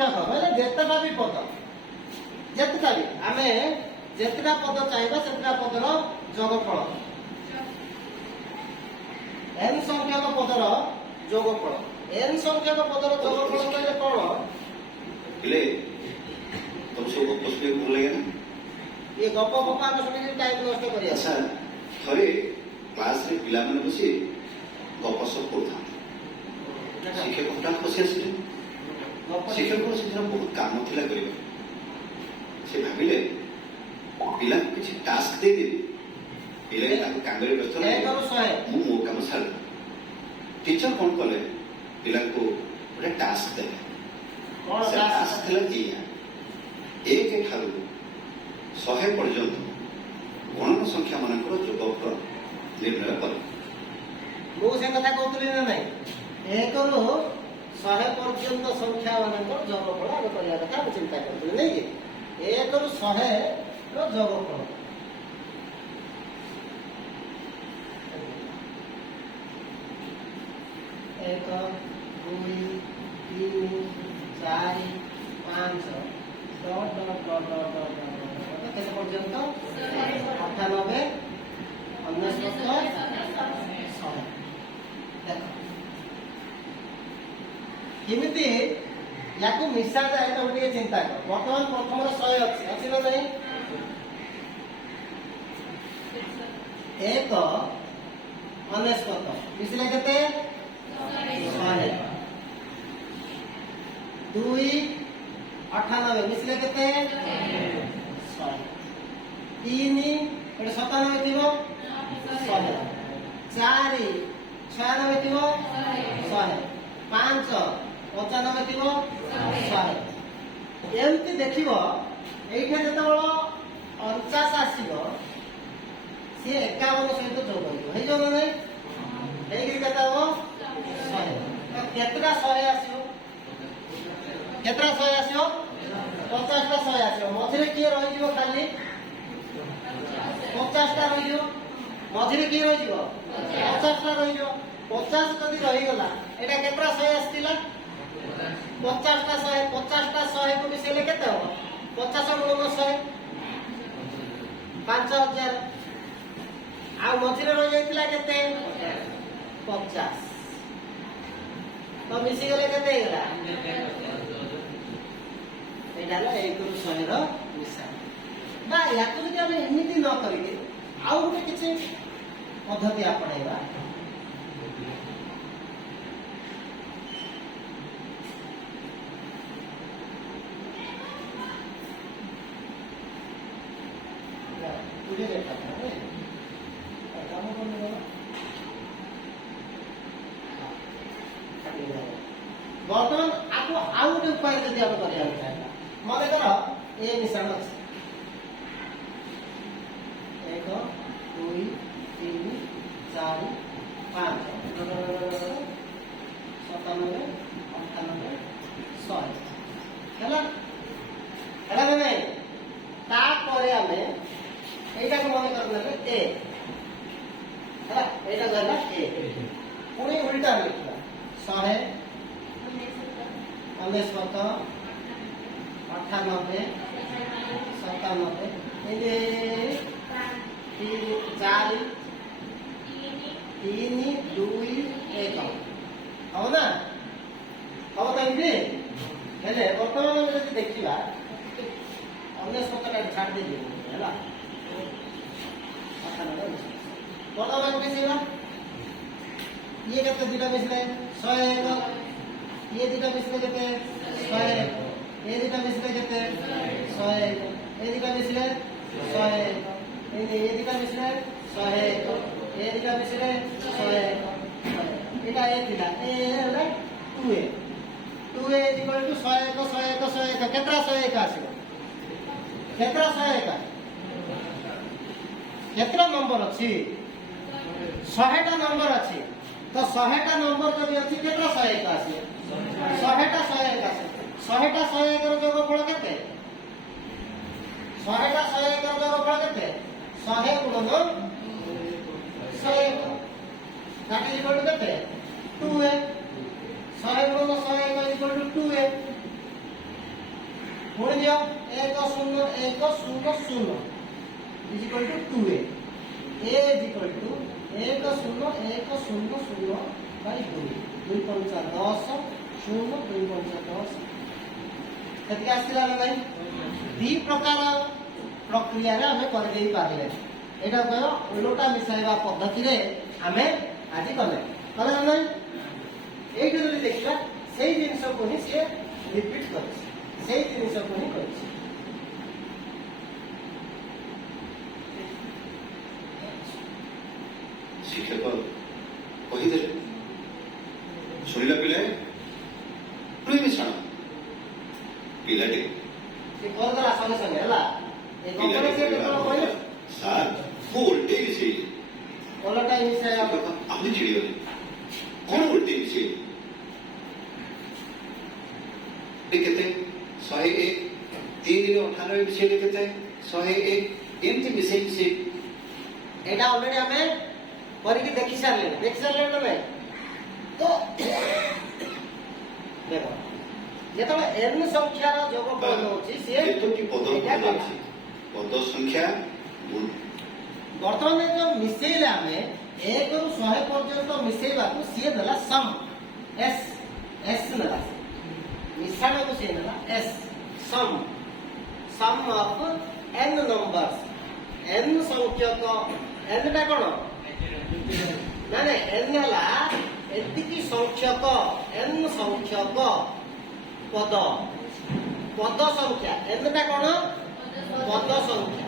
संख्यक माने जेतटा भी पद जेतटा भी आमे जेतटा पद चाहिबा सेतटा पदर जोगफल n संख्यक पदर जोगफल n संख्यक पदर जोगफल कहले कोन ले तुम सब पुष्पे भूल गए ना ये गप गप आमे सुनि टाइम नष्ट करिया अच्छा थरे क्लास रे पिला माने बसी गप सब करथा शिक्षक हटात बसी आसिले शिक्षक को सेदिन बहुत काम थिला करिबा से भाबिले पिला किछि टास्क दे दे पिला ताको कांगरे व्यस्त ए करो सहे मु मो काम साल टीचर कोन कले पिला को गोटे टास्क देले कोन टास्क थिला कि एक ठारू 100 पर्यंत गणन संख्या मानकर जोगफल निर्णय कर मु से कथा कहतली ना नहीं एक रो 100 पर्यंत संख्या मानकर जोगफल आगे करिया कथा हम चिंता करतली नहीं कि एक रो 100 रो जोगफल एक दुई तीन चार पांच dot dot dot dot dot केते पर्यंत 98 केमिति याकू मिसा जाए तो गोटे चिंता कर वर्तमान प्रथम 100 अच्छी ना नहीं एक 99 मिसले केते 100 दुई 98 मिसले केते 100 तीन 97 थिबो 100 चार 96 थिबो 100 पांच 95 थिबो 100 एमती देखिबो एइठे जते बळ 49 आसीबो से 51 सहित जोग होइबो हे जो नै हे कि केता हो 100 तो केतरा 100 आसीबो केतरा 100 आसीबो 50 टा 100 आसीबो मझिरे की रहि जिवो खाली 50 टा रहि जिवो मझिरे की रहि जिवो 50 टा रहि जिवो 50 कदी रहि गला एटा केतरा 100 आस्तिला 50 टा 100 को मिसेले केते हो 50 गुणन 100 5000 आ मझिरे रहि जाइतिला केते 50 तो मिसी गले केते गला एटा ला 1 रु 100 रो मिसा बा याकु जदि हम एमिति न करिके आउ गोटे किछि पद्धति आपणाइबा तुझे देखा था रे काम करने वाला बर्तमान आपको आउ गोटे उपाय जदि आप करिया चाहता मने करो ए मिश्रण अछि 1 2 3 4 5 97 98 100 ହେଲା ହେଲା नै ता परे हमें एटा को मने करना ए ହେଲା एटा गला ए पुणी उल्टा लिखला 100 99 98 97 ये 4 3 2 1 हो ना हो तो इबे हेले वर्तमान में जदि देखिबा 99 टा छाड़ दे हैला 98 कोन मान मिसेबा ये केते दिटा मिसले 101 ये दिटा मिसले केते 101 ये दिटा मिसले केते 101 ये दिटा मिसले 101 ये दिटा मिसले 101 ये दिटा मिसले 101 एटा ए दिला ए होला 2a 2a इक्वल टू 101 101 101 केतरा 101 आसीबो केतरा 101 केतरा नंबर अछि 100 टा नंबर अछि तो 100 टा नंबर जदि अछि केतरा 101 आसीबो 100 टा 101 आसीबो 100 टा 101 रो जोगफल केते 100 टा 101 रो जोगफल केते 100 गुणन 101 that is equal to केते 2a 100 गुणन 101 is equal to 2a ପୁଣି ଦିଅ 1 0 1 0 0 is equal to 2a. a is equal to 1 0 1 0 0 by 2. 2 पंचा 10 0 2 पंचा 10 केतिक आसिला ना भाई दी प्रकार प्रक्रिया रे हमें कर देई पारले एटा कयो उलोटा मिसाइबा पद्धति रे हमें आज कले कले ना एइटा जदि देखिबा सेही जिंस को ही से रिपीट करछि सेही जिंस को ही करछि शिक्षक कहीदे शुणिला पिले प्रेमी मिश्रण पिलाटे से करदला संगे संगे हला ए कंपनी से तो कहले सर को उल्टे से ओलोटा मिसाइ आपने चिड़ी गले कौन उल्टे से देखते 101 398 विषय देखते 101 एमती विषय से एटा ऑलरेडी हमें करके देखि सारले ना तो देखो যেতবে n সংখ্যার যোগফল হচ্ছে সে যেতটি পদ আছে পদ সংখ্যা গুণ বর্তমানে যে মিশাইলে আমি 1 ରୁ 100 পর্যন্ত মিশাইବାକୁ সিଏ দেলা সম s নেলা মিশাণକୁ ସିଏ ନେଲା s sum of n numbers n ସଂଖ୍ୟକ n ଟା କଣ ମାନେ n ହେଲା ଏତିକି ସଂଖ୍ୟକ n ସଂଖ୍ୟକ ପଦ ସଂଖ୍ୟା n ଟା କଣ ପଦ ସଂଖ୍ୟା